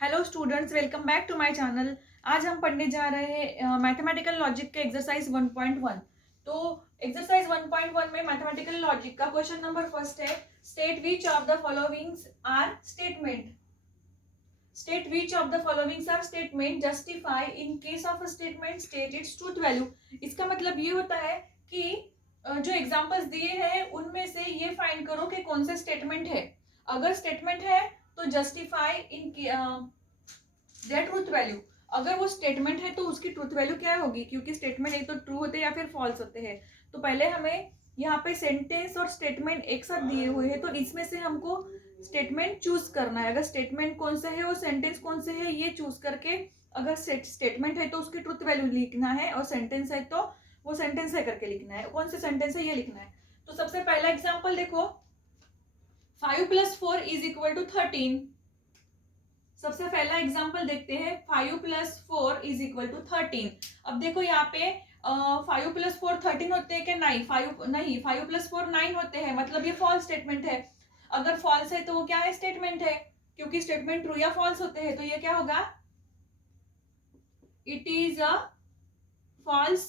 Hello students, welcome back to my channel. आज हम पढ़ने जा रहे हैं मैथमेटिकल लॉजिक के एक्सरसाइज 1.1। तो एक्सरसाइज 1.1 में मैथमेटिकल लॉजिक का क्वेश्चन नंबर फर्स्ट है, state which of the followings are statement. State which of the followings are statement, justify in case of a statement state its truth value. इसका मतलब ये होता है कि जो एग्जांपल्स दिए हैं उनमें से ये फाइंड करो कि कौन से स्टेटमेंट है। अगर स्टेटमेंट है तो justify in their truth value. अगर वो स्टेटमेंट है तो उसकी ट्रूथ वैल्यू क्या होगी, क्योंकि स्टेटमेंट एक तो ट्रू होते हैं या फिर फॉल्स होते हैं। तो पहले हमें यहाँ पे सेंटेंस और स्टेटमेंट एक साथ दिए हुए हैं, तो इसमें से हमको स्टेटमेंट चूज करना है। अगर स्टेटमेंट कौन सा है और सेंटेंस कौन से है ये चूज करके, अगर स्टेटमेंट है तो उसकी ट्रूथ वैल्यू लिखना है और सेंटेंस है तो वो सेंटेंस है करके लिखना है। कौन से सेंटेंस है ये लिखना है। तो सबसे पहला एग्जाम्पल देखो, 5 + 4 = 13। सबसे पहला एग्जाम्पल देखते हैं, 5 + 4 = 13। अब देखो यहाँ पे 5 + 4 13 होते हैं क्या? नहीं, 5 + 4 9 होते हैं, मतलब ये फॉल्स स्टेटमेंट है। अगर फॉल्स है तो वो क्या है? स्टेटमेंट है, क्योंकि स्टेटमेंट ट्रू या फॉल्स होते हैं। तो ये क्या होगा? It is a false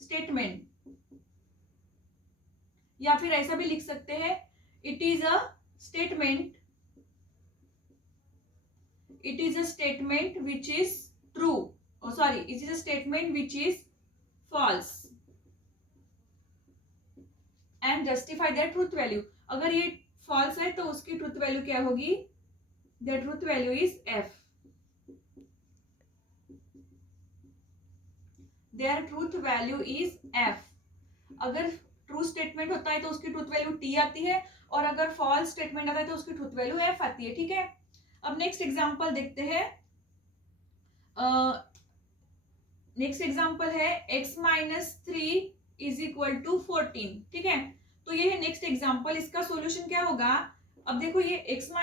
statement, या फिर ऐसा भी लिख सकते हैं, it is a statement, it is a statement which is true, it is a statement which is false and justify their truth value। अगर ये false है तो उसकी truth value क्या होगी? their truth value is f, their truth value is f। अगर true statement होता है तो उसकी ट्रूथ वैल्यू t आती है, और अगर फॉल्स स्टेटमेंट आता है तो उसकी ट्रूथ वैल्यू f आती है। ठीक है, अब नेक्स्ट एग्जांपल देखते हैं। नेक्स्ट एग्जाम्पल है x - 3 = 14। ठीक है, तो ये है नेक्स्ट एग्जाम्पल। इसका सॉल्यूशन क्या होगा? अब देखो ये x -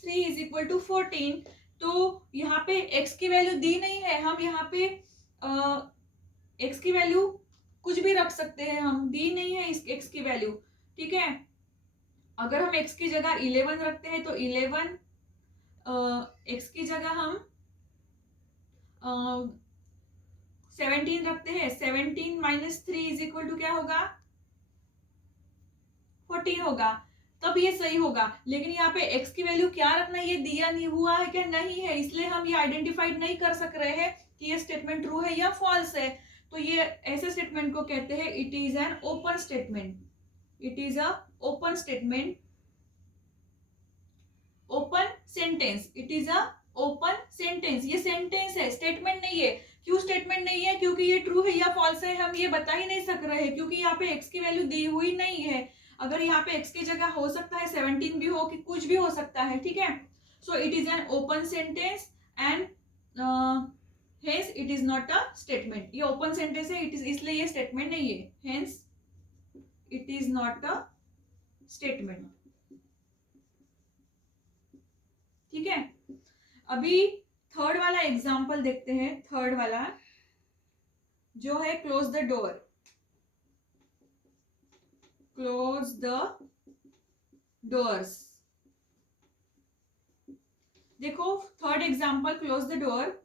3 = 14, तो यहाँ पे x की वैल्यू दी नहीं है। हम यहाँ पे x की वैल्यू कुछ भी रख सकते हैं, हम दी नहीं है इस x की वैल्यू। ठीक है, अगर हम x की जगह 11 रखते हैं तो 11 x की जगह हम 17 रखते हैं। 17 - 3 = क्या होगा? 14 होगा, तब ये सही होगा। लेकिन यहाँ पे x की वैल्यू क्या रखना है ये दिया नहीं हुआ है क्या? नहीं है, इसलिए हम ये आइडेंटिफाइड नहीं कर सक रहे हैं कि ये स्टेटमेंट ट्रू है या फॉल्स है। तो ये ऐसे स्टेटमेंट को कहते हैं it is an open statement. It is a open statement, open sentence. It is a open sentence, ये सेंटेंस है, स्टेटमेंट नहीं है। क्यों स्टेटमेंट नहीं है? क्योंकि ये ट्रू है या फॉल्स है हम ये बता ही नहीं सक रहे हैं, क्योंकि यहाँ पे x की वैल्यू दी हुई नहीं है। अगर यहाँ पे x की जगह हो सकता है 17 भी हो, कि कुछ भी हो सकता है। ठीक है, so it is an open sentence and hence it is not a statement. ये ओपन सेंटेंस है, इट इज, इसलिए ये स्टेटमेंट नहीं है, hence it is not a statement. ठीक है, अभी थर्ड वाला एग्जाम्पल देखते हैं। थर्ड वाला जो है close the door. Close the doors. देखो third example, close the door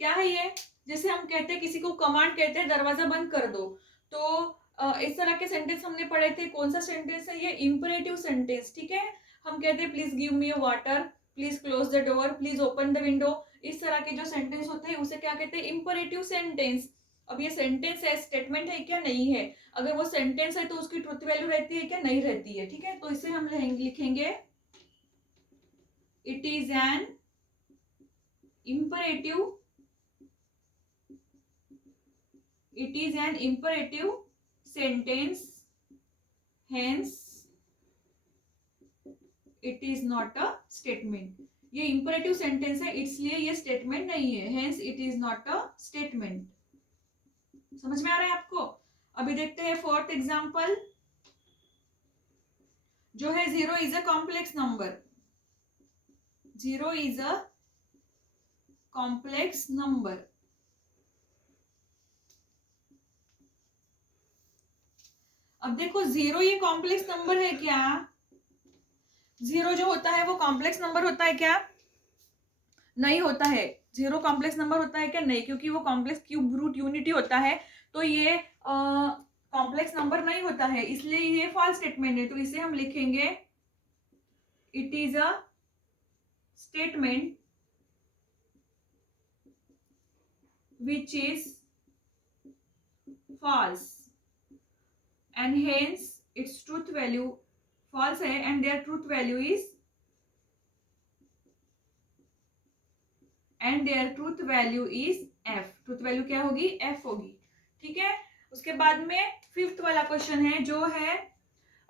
क्या है ये? जैसे हम कहते हैं, किसी को कमांड कहते हैं दरवाजा बंद कर दो, तो इस तरह के सेंटेंस हमने पढ़े थे। कौन सा सेंटेंस है ये? Imperative sentence. ठीक है, हम कहते हैं please give me water, please close the door, please open the window. इस तरह के जो सेंटेंस होते हैं उसे क्या कहते हैं? Imperative sentence. अब ये सेंटेंस है, स्टेटमेंट है क्या? नहीं है। अगर वो सेंटेंस है तो उसकी ट्रुथ वैल्यू रहती है क्या? नहीं रहती है। ठीक है, तो इसे हम लिखेंगे it is N imperative, it is an imperative sentence, hence it is not a statement। ये इंपरेटिव सेंटेंस है इसलिए ये स्टेटमेंट नहीं है, hence it is not a statement। समझ में आ रहा है आपको? अभी देखते हैं फोर्थ एग्जांपल जो है 0 is a complex number। 0 is a complex number। अब देखो 0 ये कॉम्प्लेक्स नंबर है क्या? जीरो जो होता है वो कॉम्प्लेक्स नंबर होता है क्या? नहीं होता है। जीरो कॉम्प्लेक्स नंबर होता है क्या? नहीं, क्योंकि वो कॉम्प्लेक्स क्यूब रूट यूनिटी होता है, तो ये कॉम्प्लेक्स नंबर नहीं होता है, इसलिए ये फॉल्स स्टेटमेंट है। तो इसे हम लिखेंगे it is a statement which is false and hence its truth value false है and their truth value is f। Truth value क्या होगी? f होगी। ठीक है, उसके बाद में फिफ्थ वाला क्वेश्चन है जो है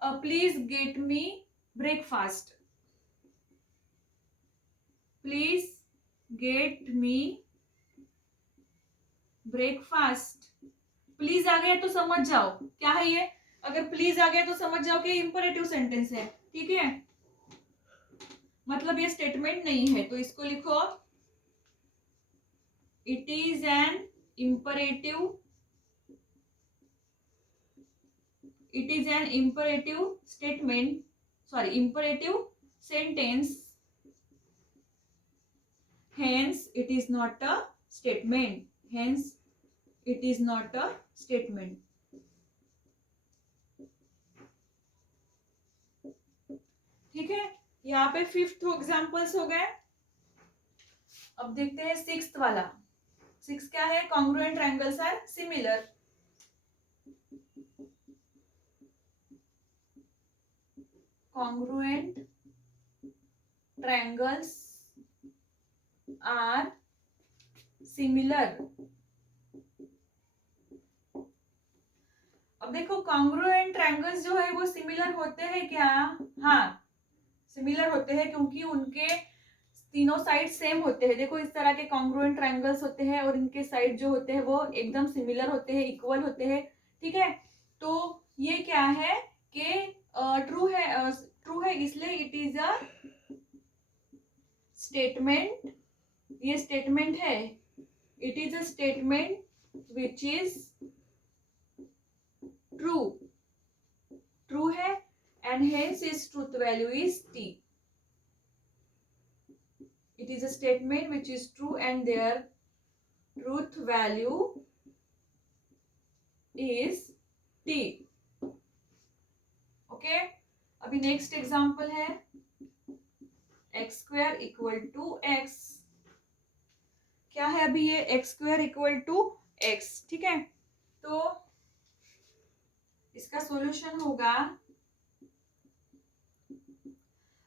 please get me breakfast. Please get me breakfast. Please आ गया तो समझ जाओ क्या है ये। अगर प्लीज आ गया तो समझ जाओ कि इंपरेटिव सेंटेंस है। ठीक है, मतलब ये स्टेटमेंट नहीं है, तो इसको लिखो it is N imperative, it is N imperative statement, sorry imperative sentence, hence it is not a statement, hence it is not a statement. ठीक है, यहाँ पे फिफ्थ एग्जाम्पल्स हो गए। अब देखते हैं सिक्स्थ वाला। सिक्स क्या है? Congruent triangles are similar. Congruent triangles are similar. अब देखो कॉन्ग्रुएंट ट्रायंगल्स जो है वो सिमिलर होते हैं क्या? हाँ, सिमिलर होते हैं क्योंकि उनके तीनों साइड सेम होते हैं। देखो इस तरह के कॉन्ग्रुएंट ट्रायंगल्स होते हैं और इनके साइड जो होते हैं वो एकदम सिमिलर होते हैं, इक्वल होते हैं। ठीक है, तो ये क्या है कि ट्रू है, ट्रू है, इसलिए इट इज अ स्टेटमेंट। ये स्टेटमेंट है, it is a statement which is true, true है and hence is truth value is t। It is a statement which is true and their truth value is t। Okay, अभी next example है x square equal to x. क्या है अभी ये? X square equal to x. ठीक है, तो इसका सॉल्यूशन होगा,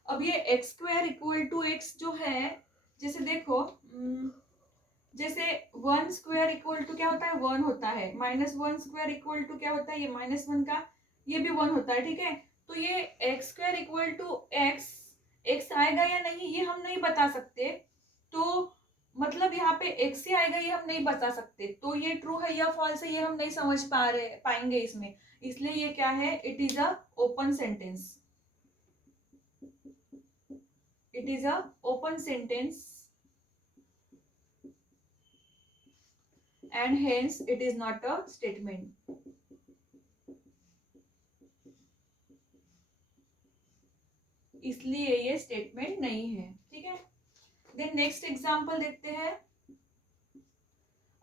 अब ये x square equal to x जो है, जैसे देखो जैसे वन स्क्वायर इक्वल टू क्या होता है? वन होता है। Minus one square equal to क्या होता है? ये माइनस वन का ये भी वन होता है। ठीक है, तो ये x square equal to x, x आएगा या नहीं ये हम नहीं बता सकते, तो मतलब यहाँ पे एक्स ही आएगा ये हम नहीं बता सकते, तो ये ट्रू है या फॉल्स है ये हम नहीं समझ पाएंगे इसमें, इसलिए ये क्या है? It is a open sentence. It is a open sentence and hence it is not a statement। इसलिए ये स्टेटमेंट नहीं है। ठीक है, देन नेक्स्ट एग्जांपल देखते हैं।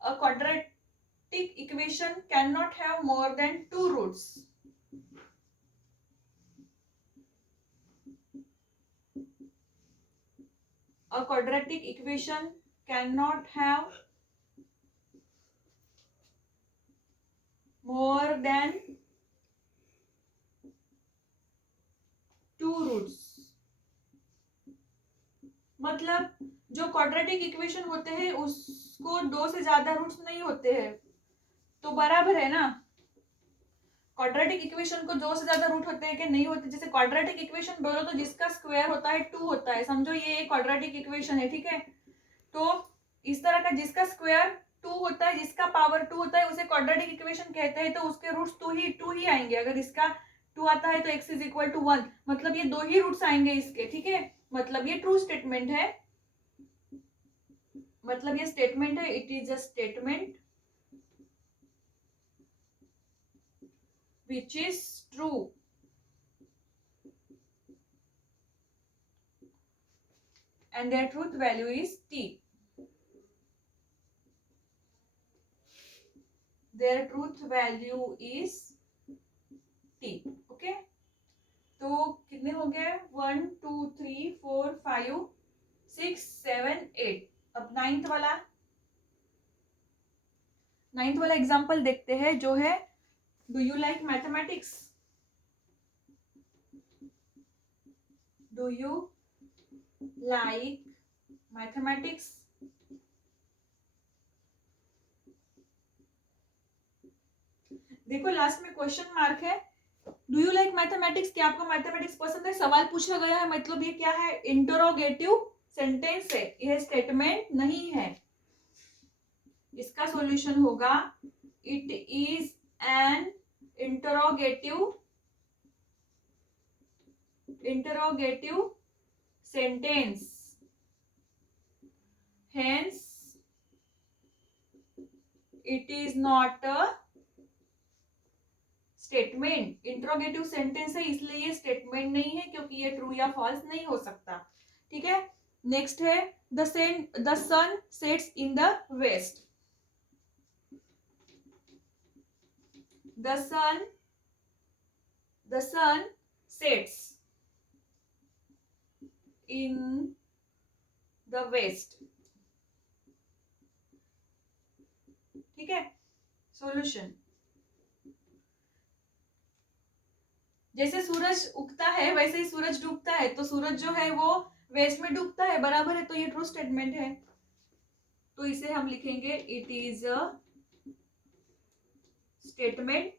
A quadratic equation can not have more than two roots. A quadratic equation cannot have more than two roots। मतलब जो क्वाड्रेटिक इक्वेशन होते हैं उसको दो से ज्यादा रूट्स नहीं होते हैं, तो बराबर है ना। क्वाड्रेटिक इक्वेशन को दो से ज्यादा रूट होते हैं कि नहीं होते? जैसे क्वाड्रेटिक इक्वेशन बोलो तो जिसका स्क्वायर होता है टू होता है, समझो ये एक क्वाड्रेटिक इक्वेशन है। ठीक है, तो इस तरह का जिसका स्क्वायर टू होता है, जिसका पावर टू होता है, उसे क्वाड्रेटिक इक्वेशन कहते हैं, तो उसके रूट्स टू ही आएंगे। अगर इसका टू आता है तो x is equal to one, मतलब ये दो ही रूट्स आएंगे इसके। ठीक है, मतलब ये ट्रू स्टेटमेंट है, मतलब ये स्टेटमेंट है, it is a statement which is true and their truth value is t. Their truth value is t. Okay, तो कितने हो गए? 1 2 3 4 5 6 7 8. अब नाइन्थ वाला एग्जाम्पल देखते हैं जो है, do you like mathematics? Do you like mathematics? देखो लास्ट में क्वेश्चन मार्क है, डू यू लाइक मैथमेटिक्स, क्या आपको मैथमेटिक्स पसंद है? सवाल पूछा गया है, मतलब ये क्या है? इंटरोगेटिव सेंटेंस है, यह स्टेटमेंट नहीं है। इसका सॉल्यूशन होगा it is N interrogative sentence, hence it is not a statement. Interrogative sentence है इसलिए ये स्टेटमेंट नहीं है, क्योंकि ये ट्रू या फॉल्स नहीं हो सकता। ठीक है, नेक्स्ट है the sun sets in the west. The sun sets in the west. ठीक है, सॉल्यूशन, जैसे सूरज उगता है वैसे ही सूरज डूबता है, तो सूरज जो है वो वेस्ट में डूबता है, बराबर है, तो ये ट्रू स्टेटमेंट है। तो इसे हम लिखेंगे it is a statement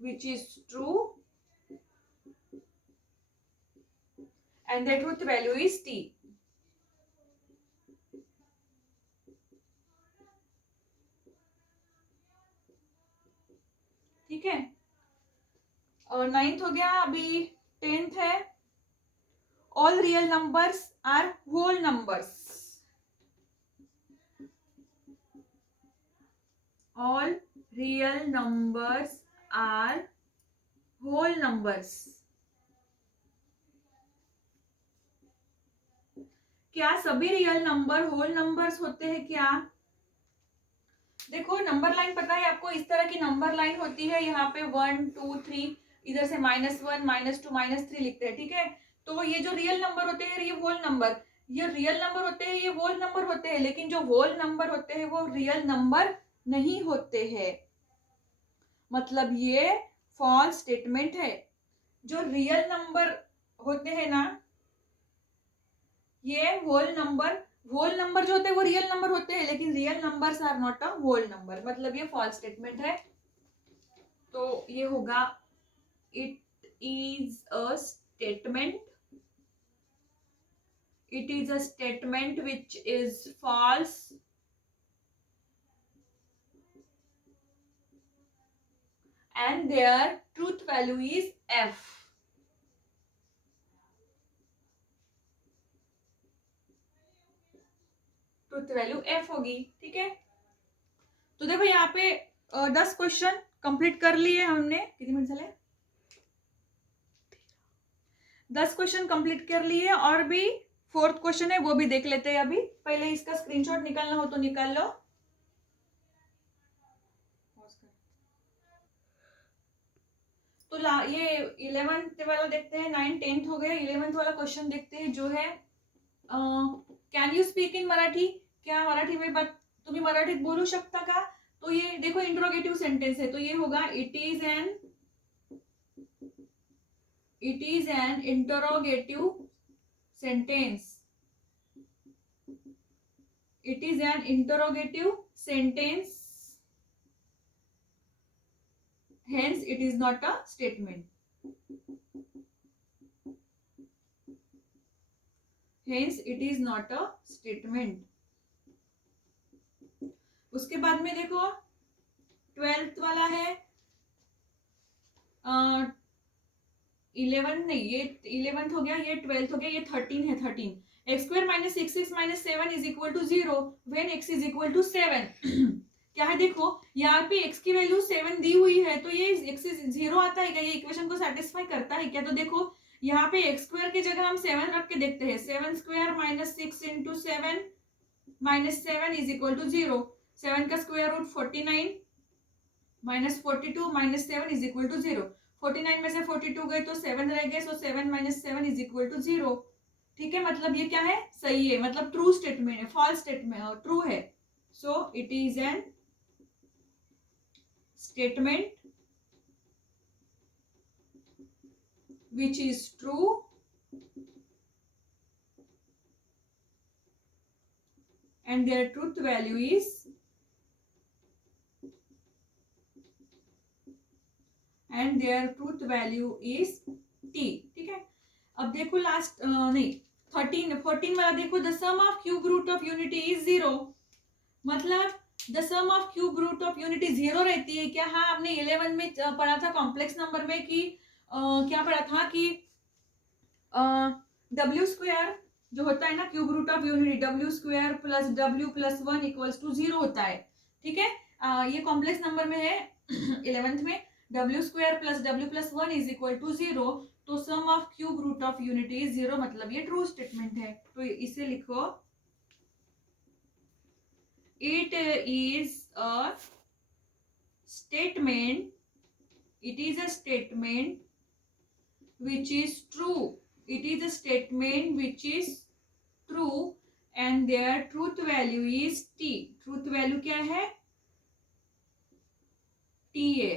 which is true and the truth value is t. ठीक है, और नाइन्थ हो गया, अभी 10th है, all real numbers are whole numbers. All real numbers are whole numbers. क्या सभी रियल नंबर होल नंबर्स होते हैं क्या? देखो नंबर लाइन पता है आपको, इस तरह की नंबर लाइन होती है, यहाँ पे 1 2 3, इधर से -1 -2 -3 लिखते हैं। ठीक है, तो ये जो रियल नंबर होते हैं, ये होल नंबर, ये रियल नंबर होते हैं, ये होल नंबर होते हैं, लेकिन जो होल नंबर होते हैं वो रियल नंबर नहीं होते हैं, मतलब ये फॉल्स स्टेटमेंट है। जो रियल नंबर होते हैं ना, ये होल नंबर जो होते हैं वो रियल नंबर होते हैं, लेकिन real numbers are not a whole number, मतलब ये फॉल्स स्टेटमेंट है। तो ये होगा it is a statement which is false and their truth value is f. Truth value f होगी। ठीक है, तो देखो यहाँ पे 10 क्वेश्चन कंप्लीट कर लिए हमने, कितने मिनट चले? 10 क्वेश्चन कंप्लीट कर लिए, और भी 4th क्वेश्चन है वो भी देख लेते हैं। अभी पहले इसका स्क्रीनशॉट निकालना हो तो निकाल लो। तो ये 11th वाला देखते हैं, 9 10th हो गया, 11th वाला क्वेश्चन देखते हैं जो है can you speak in Marathi, क्या मराठी में तुम्ही मराठीत बोलू शकता का? तो ये देखो इंट्रोगेटिव सेंटेंस है, तो ये होगा it is N interrogative sentence. It is N interrogative sentence, hence it is not a statement. Hence it is not a statement. उसके बाद में देखो 12th वाला है, 11 नहीं, ये 11th हो गया, ये 12th हो गया, ये 13 है। 13 x² - 6x - 7 is equal to 0 when x is equal to 7। क्या है, देखो यहाँ पे x की वैल्यू 7 दी हुई है, तो ये x 0 आता है क्या? ये इक्वेशन को सेटिस्फाई करता है क्या? तो देखो यहाँ पे एक्स स्क्वायर की जगह हम 7 रख के देखते हैं। 7 square minus 6 into 7 minus 7 is equal to 0। 7 का square root 49 minus 42 minus 7 is equal to 0। 49 में से 42 गए तो 7 रह गए, सो 7 माइनस 7 इज इक्वल टू 0। ठीक है, मतलब ये क्या है, सही है, मतलब ट्रू स्टेटमेंट है, फॉल्स स्टेटमेंट ट्रू है। So it is an statement which is true and their truth value is t। ठीक है, अब देखो लास्ट नहीं 14 वाला देखो, the sum of cube root of unity is 0। मतलब the sum of cube root of unity 0 रहती है क्या? हाँ, आपने 11 में पढ़ा था कॉम्प्लेक्स नंबर में कि क्या पढ़ा था कि डब्ल्यू स्क्वायर जो होता है ना cube root of unity, W square plus W plus 1 equals to 0 होता है। ठीक है, ये कॉम्प्लेक्स नंबर में है 11th में, W square plus W plus 1 is equal to 0। तो sum of cube root of unity is 0, मतलब ये ट्रू स्टेटमेंट है। तो इसे लिखो, it is a statement, it is a statement which is true, it is a statement which is true and their truth value is t। truth value क्या है? t है।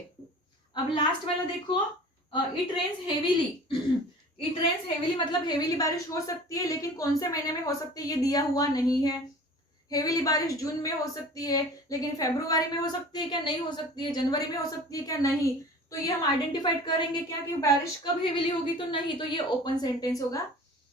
अब लास्ट वाला देखो, it rains heavily. It rains heavily मतलब heavily बारिश हो सकती है, लेकिन कौन से महीने में हो सकती है ये दिया हुआ नहीं है। हेवीली बारिश जून में हो सकती है, लेकिन फरवरी में हो सकती है क्या? नहीं हो सकती है। जनवरी में हो सकती है क्या? नहीं। तो ये हम आइडेंटिफाइड करेंगे क्या कि बारिश कब हेवीली होगी? तो नहीं, तो ये ओपन सेंटेंस होगा।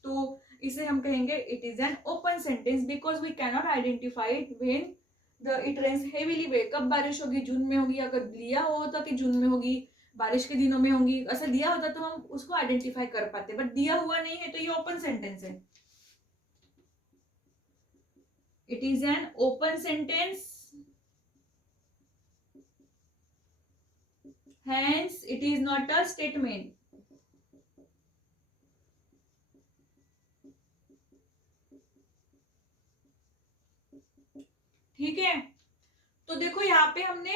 तो इसे हम कहेंगे it is an open sentence because we cannot identify when the it rains heavily way, कब बारिश होगी, जून में होगी। अगर दिया होता कि जून में होगी, बारिश के दिनों में होंगी, ऐसा दिया होता तो हम उसको आइडेंटिफाई कर पाते, बट दिया हुआ नहीं है तो ये ओपन सेंटेंस है। It is an open sentence, hence it is not a statement। ठीक है, तो देखो यहाँ पे हमने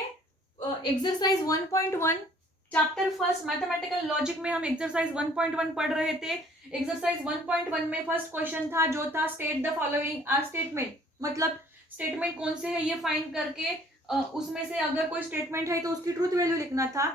exercise 1.1 chapter first mathematical logic में हम एक्सरसाइज 1.1 पढ़ रहे थे। एक्सरसाइज 1.1 में फर्स्ट क्वेश्चन था जो था state the following are statement, मतलब स्टेटमेंट कौन से है ये फाइंड करके उसमें से अगर कोई स्टेटमेंट है तो उसकी ट्रूथ वैल्यू लिखना था।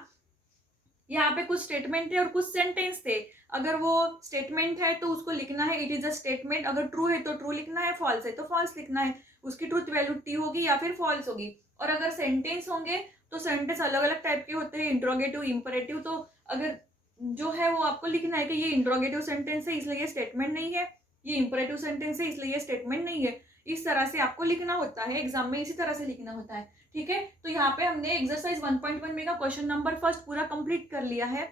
यहाँ पे कुछ स्टेटमेंट थे और कुछ सेंटेंस थे। अगर वो स्टेटमेंट है तो उसको लिखना है इट इज अ स्टेटमेंट, अगर ट्रू है तो ट्रू लिखना है, फॉल्स है तो फॉल्स लिखना है, उसकी ट्रूथ वैल्यू टी होगी या फिर फॉल्स होगी। और अगर सेंटेंस होंगे तो सेंटेंस अलग अलग टाइप के होते हैं, इंट्रोगेटिव, इंपरेटिव। तो अगर जो है वो आपको लिखना है कि ये इंट्रोगेटिव सेंटेंस है इसलिए ये स्टेटमेंट नहीं है, ये इंपरेटिव सेंटेंस है इसलिए ये स्टेटमेंट नहीं है। इस तरह से आपको लिखना होता है, एग्जाम में इसी तरह से लिखना होता है। ठीक है, तो यहाँ पे हमने एक्सरसाइज 1.1 में का क्वेश्चन नंबर फर्स्ट पूरा कंप्लीट कर लिया है।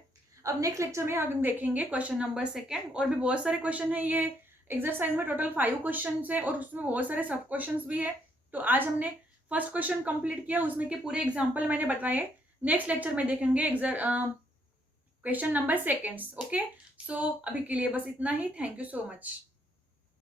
अब नेक्स्ट लेक्चर में हम देखेंगे क्वेश्चन नंबर सेकंड, और भी बहुत सारे क्वेश्चन है। ये एक्सरसाइज में टोटल 5 क्वेश्चन है और उसमें बहुत सारे सब क्वेश्चन भी है। तो आज हमने फर्स्ट क्वेश्चन कंप्लीट किया, उसमें के पूरे एग्जाम्पल मैंने बताए। नेक्स्ट लेक्चर में देखेंगे question number seconds. Okay, so अभी के लिए बस इतना ही। Thank you so much.